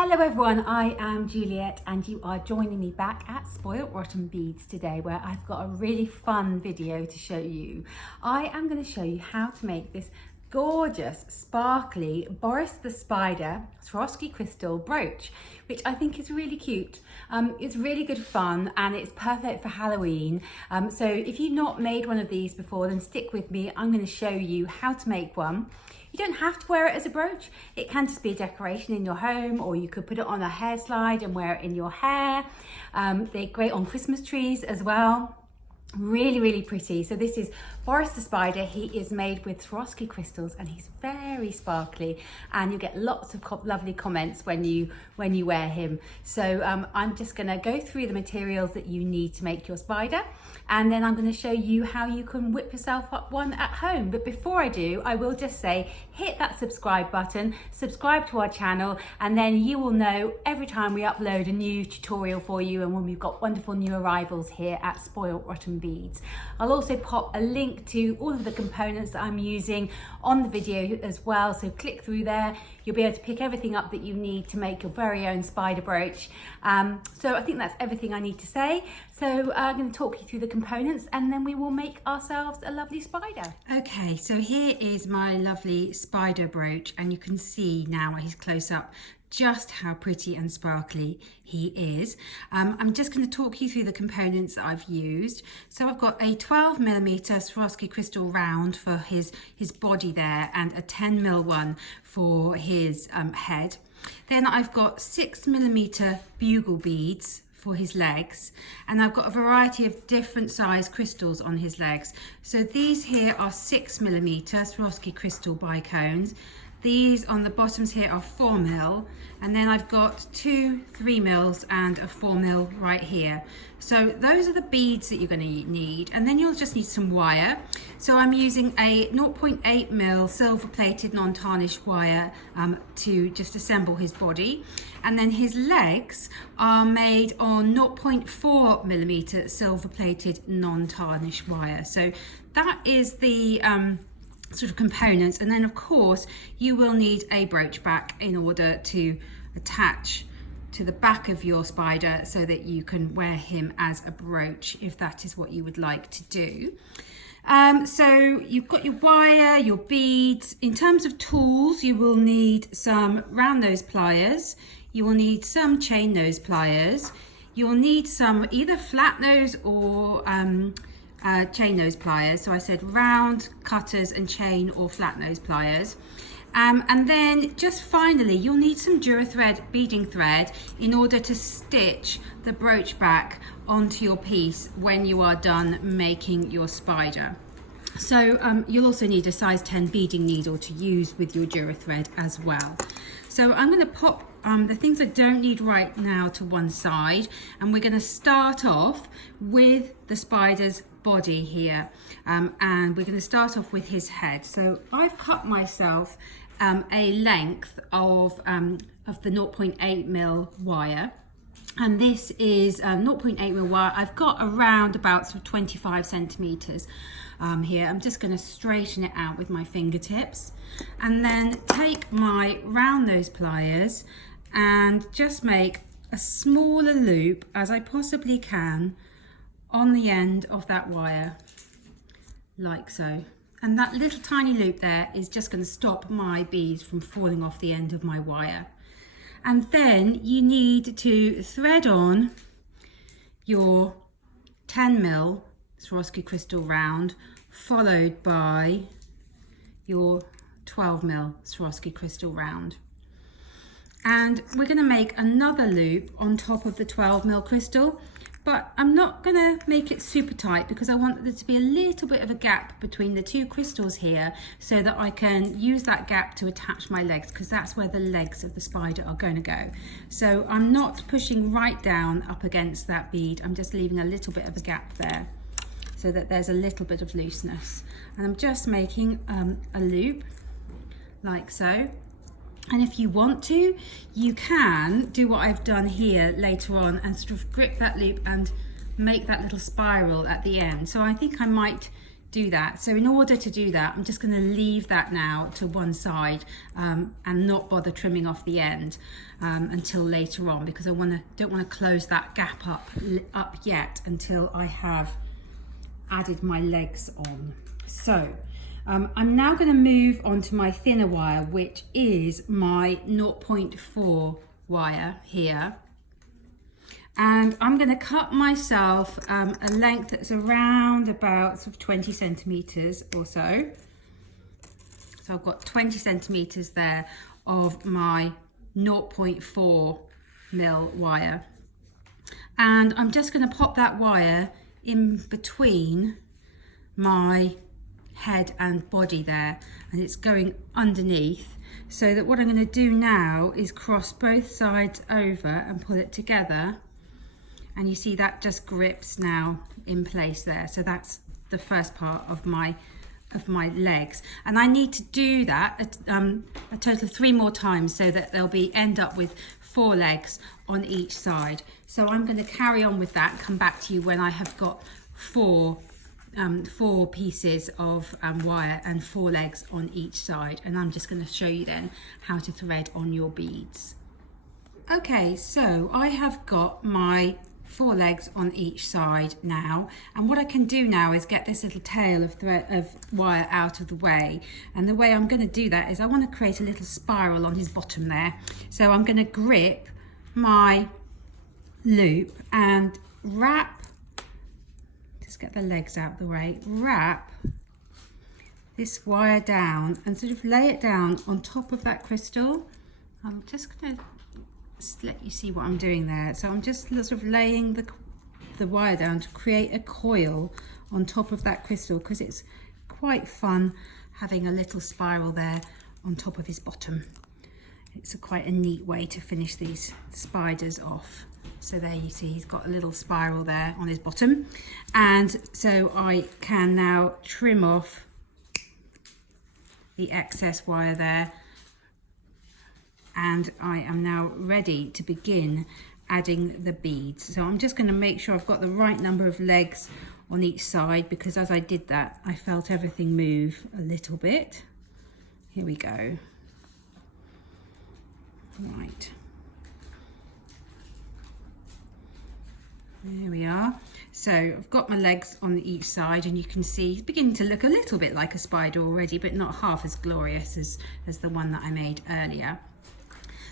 Hello everyone, I am Juliet and you are joining me back at Spoiled Rotten Beads today, where I've got a really fun video to show you. I am going to show you how to make this gorgeous, sparkly Boris the Spider Swarovski crystal brooch, which I think is really cute. It's really good fun and it's perfect for Halloween. So if you've not made one of these before, then stick with me. I'm going to show you how to make one. You don't have to wear it as a brooch. It can just be a decoration in your home, or you could put it on a hair slide and wear it in your hair. They're great on Christmas trees as well. Really pretty. So this is Boris the Spider. He is made with Swarovski crystals and he's very sparkly, and you get lots of lovely comments when you wear him. So I'm just going to go through the materials that you need to make your spider, and then I'm going to show you how you can whip yourself up one at home. But before I do, I will just say, hit that subscribe button, subscribe to our channel, and then you will know every time we upload a new tutorial for you and when we've got wonderful new arrivals here at Spoiled Rotten Beads. I'll also pop a link to all of the components that I'm using on the video as well, so click through there. You'll be able to pick everything up that you need to make your very own spider brooch. So I think that's everything I need to say. So I'm going to talk you through the components and then we will make ourselves a lovely spider. Okay, so here is my lovely spider brooch, and you can see now he's close up just how pretty and sparkly he is. I'm just going to talk you through the components that I've used. So I've got a 12mm Swarovski crystal round for his body there, and a 10mm one for his head. Then I've got 6mm bugle beads for his legs, and I've got a variety of different size crystals on his legs. So these here are 6mm Swarovski crystal bicones. These on the bottoms here are 4mm, and then I've got 2 3mm and a 4mm right here. So those are the beads that you're going to need, and then you'll just need some wire. So I'm using a 0.8mm silver plated non-tarnished wire to just assemble his body, and then his legs are made on 0.4mm silver plated non-tarnished wire. So that is the sort of components. And then of course you will need a brooch back in order to attach to the back of your spider so that you can wear him as a brooch if that is what you would like to do. So you've got your wire, your beads. In terms of tools, you will need some round nose pliers, you will need some chain nose pliers, you'll need some either flat nose or chain nose pliers. So I said round cutters and chain or flat nose pliers. And then just finally you'll need some Durathread beading thread in order to stitch the brooch back onto your piece when you are done making your spider. So you'll also need a size 10 beading needle to use with your Durathread as well. So I'm going to pop the things I don't need right now to one side, and we're going to start off with the spider's body here, and we're going to start off with his head. So I've cut myself a length of the 0.8mm wire, and this is 0.8mm wire. I've got around about sort of 25 centimeters here. I'm just going to straighten it out with my fingertips, and then take my round nose pliers and just make a smaller loop as I possibly can on the end of that wire, like so. And that little tiny loop there is just going to stop my beads from falling off the end of my wire. And then you need to thread on your 10mm Swarovski crystal round, followed by your 12mm Swarovski crystal round. And we're going to make another loop on top of the 12mm crystal, but I'm not going to make it super tight because I want there to be a little bit of a gap between the two crystals here so that I can use that gap to attach my legs, because that's where the legs of the spider are going to go. So I'm not pushing right down up against that bead, I'm just leaving a little bit of a gap there so that there's a little bit of looseness. And I'm just making a loop like so. And if you want to, you can do what I've done here later on and sort of grip that loop and make that little spiral at the end. So I think I might do that. So in order to do that, I'm just going to leave that now to one side and not bother trimming off the end until later on, because I don't want to close that gap up yet until I have added my legs on. So I'm now going to move on to my thinner wire, which is my 0.4 wire here. And I'm going to cut myself a length that's around about sort of 20 centimeters or so. So I've got 20 centimeters there of my 0.4 mil wire. And I'm just going to pop that wire in between my head and body there, and it's going underneath, so that what I'm going to do now is cross both sides over and pull it together. And you see that just grips now in place there. So that's the first part of my legs. And I need to do that a total of 3 more times, so that they'll end up with 4 legs on each side. So I'm going to carry on with that, come back to you when I have got 4 pieces of wire and 4 legs on each side. And I'm just going to show you then how to thread on your beads. Okay, so I have got my 4 legs on each side now, and what I can do now is get this little tail of wire out of the way. And the way I'm going to do that is I want to create a little spiral on his bottom there. So I'm going to grip my loop and wrap, just get the legs out of the way, wrap this wire down and sort of lay it down on top of that crystal. I'm just going to let you see what I'm doing there. So I'm just sort of laying the wire down to create a coil on top of that crystal, because it's quite fun having a little spiral there on top of his bottom. It's quite a neat way to finish these spiders off. So there you see he's got a little spiral there on his bottom, and so I can now trim off the excess wire there. And I am now ready to begin adding the beads. So I'm just going to make sure I've got the right number of legs on each side, because as I did that, I felt everything move a little bit. Here we go. Right. There we are. So I've got my legs on each side, and you can see it's beginning to look a little bit like a spider already, but not half as glorious as the one that I made earlier.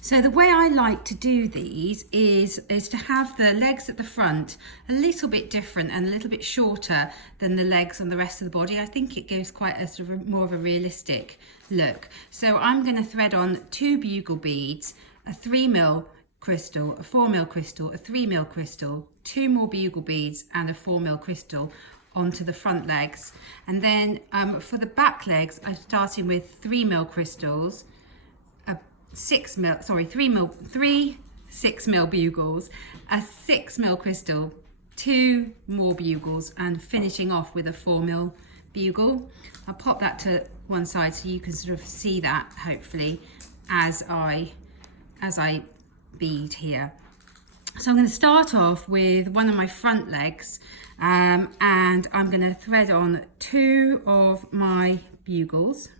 So the way I like to do these is to have the legs at the front a little bit different and a little bit shorter than the legs on the rest of the body. I think it gives quite a sort of more of a realistic look. So I'm going to thread on 2 bugle beads, a 3 mil crystal, a 4 mil crystal, a 3 mil crystal, 2 more bugle beads and a 4 mil crystal onto the front legs. And then for the back legs, I'm starting with 3 mil crystals, 3 6 mil bugles, a 6 mil crystal, 2 more bugles, and finishing off with a 4 mil bugle. I'll pop that to one side so you can sort of see that hopefully as I bead here. So I'm going to start off with one of my front legs, and I'm going to thread on 2 of my bugles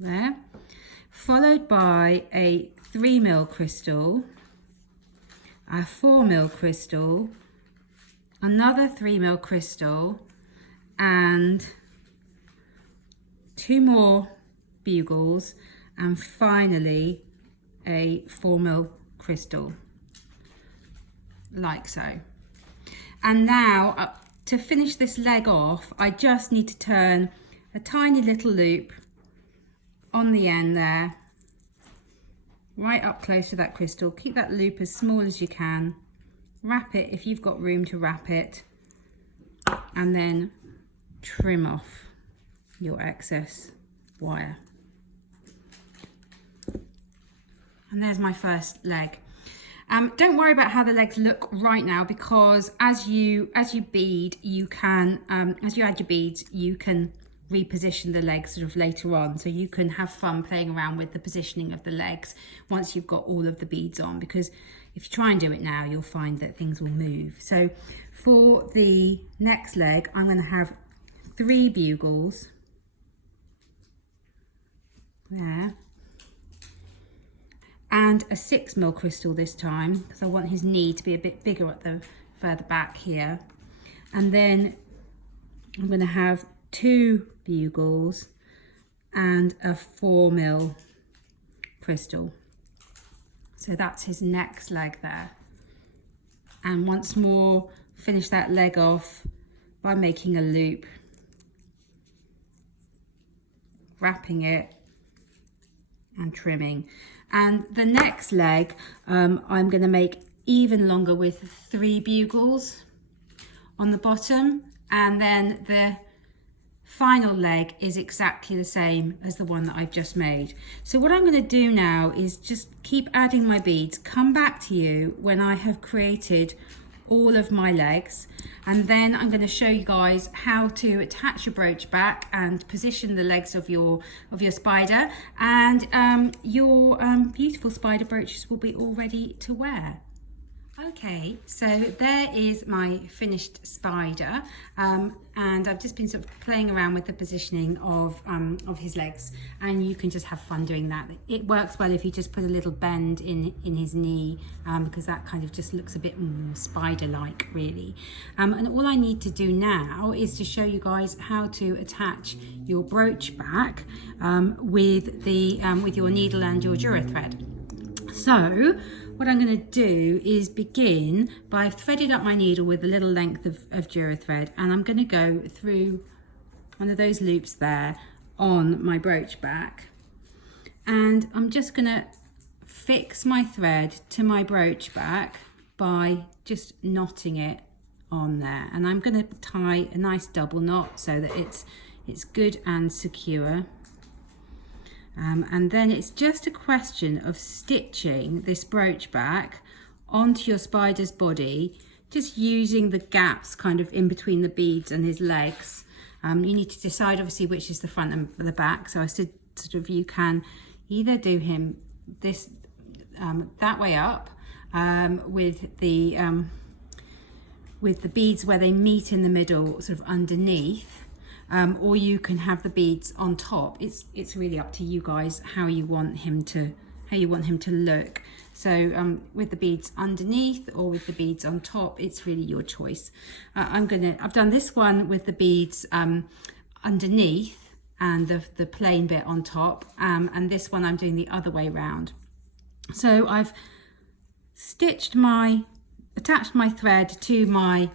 there, followed by a 3 mil crystal, a 4 mil crystal, another 3 mil crystal, and 2 more bugles, and finally a 4 mil crystal, like so. And now to finish this leg off, I just need to turn a tiny little loop on the end there, right up close to that crystal. Keep that loop as small as you can, wrap it if you've got room to wrap it, and then trim off your excess wire. And there's my first leg. Don't worry about how the legs look right now, because as you bead, you can as you add your beads, you can reposition the legs sort of later on, so you can have fun playing around with the positioning of the legs once you've got all of the beads on, because if you try and do it now, you'll find that things will move. So for the next leg, I'm going to have 3 bugles there, and a 6mm crystal this time, because I want his knee to be a bit bigger at the further back here. And then I'm going to have 2 bugles and a 4mm crystal. So that's his next leg there. And once more, finish that leg off by making a loop, wrapping it and trimming. And the next leg, I'm going to make even longer with 3 bugles on the bottom, and then the final leg is exactly the same as the one that I've just made. So what I'm going to do now is just keep adding my beads, come back to you when I have created all of my legs, and then I'm going to show you guys how to attach your brooch back and position the legs of your spider, and your beautiful spider brooches will be all ready to wear. Okay, so there is my finished spider, and I've just been sort of playing around with the positioning of his legs, and you can just have fun doing that. It works well if you just put a little bend in his knee, because that kind of just looks a bit more spider-like, really. And all I need to do now is to show you guys how to attach your brooch back with your needle and your Durathread. So what I'm going to do is begin by I've threaded up my needle with a little length of Durathread, and I'm going to go through one of those loops there on my brooch back, and I'm just going to fix my thread to my brooch back by just knotting it on there, and I'm going to tie a nice double knot so that it's good and secure. And then it's just a question of stitching this brooch back onto your spider's body, just using the gaps kind of in between the beads and his legs. You need to decide obviously which is the front and the back. So I said sort of you can either do him this that way up with the beads where they meet in the middle, sort of underneath. Or you can have the beads on top. It's really up to you guys how you want him to look. So with the beads underneath or with the beads on top, it's really your choice. I've done this one with the beads underneath and the plain bit on top, and this one I'm doing the other way round. So I've attached my thread to my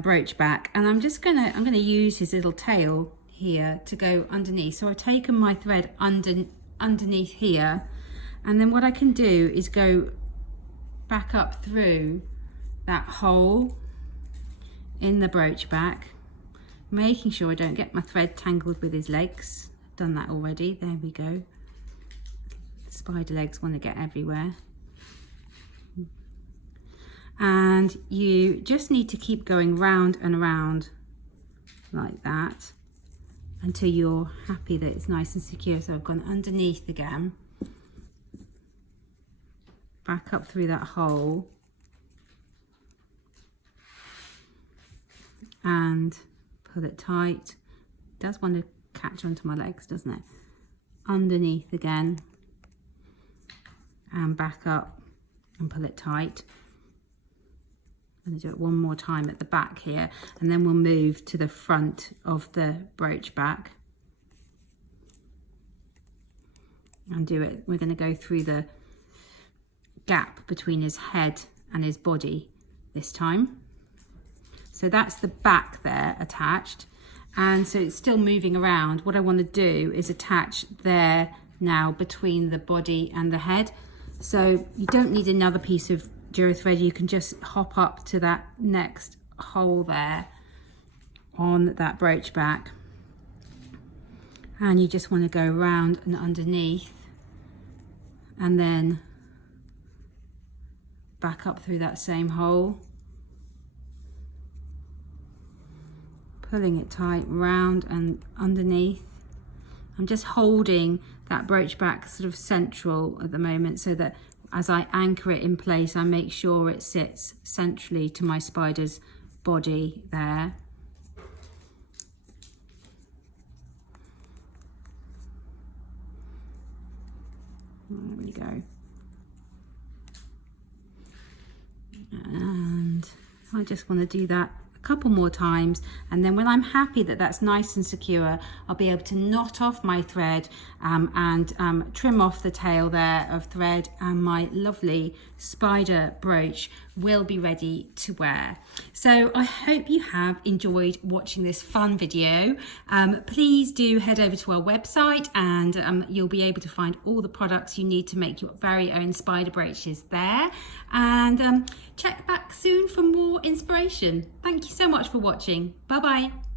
brooch back, and I'm gonna use his little tail here to go underneath. So I've taken my thread underneath here, and then what I can do is go back up through that hole in the brooch back, making sure I don't get my thread tangled with his legs. I've done that already. There we go. Spider legs want to get everywhere. And you just need to keep going round and around like that until you're happy that it's nice and secure. So I've gone underneath again, back up through that hole, and pull it tight. It does want to catch onto my legs, doesn't it? Underneath again, and back up and pull it tight. I'm going to do it one more time at the back here, and then we'll move to the front of the brooch back and do it. We're going to go through the gap between his head and his body this time. So that's the back there attached, and so it's still moving around. What I want to do is attach there now between the body and the head. So you don't need another piece of Durathread, you can just hop up to that next hole there on that brooch back, and you just want to go around and underneath and then back up through that same hole, pulling it tight round and underneath. I'm just holding that brooch back sort of central at the moment, so that as I anchor it in place, I make sure it sits centrally to my spider's body there. There we go. And I just want to do that a couple more times, and then when I'm happy that that's nice and secure, I'll be able to knot off my thread and trim off the tail there of thread, and my lovely spider brooch will be ready to wear. So I hope you have enjoyed watching this fun video. Please do head over to our website, and you'll be able to find all the products you need to make your very own spider brooches there, and check back soon for more inspiration. Thank you so much for watching. Bye bye.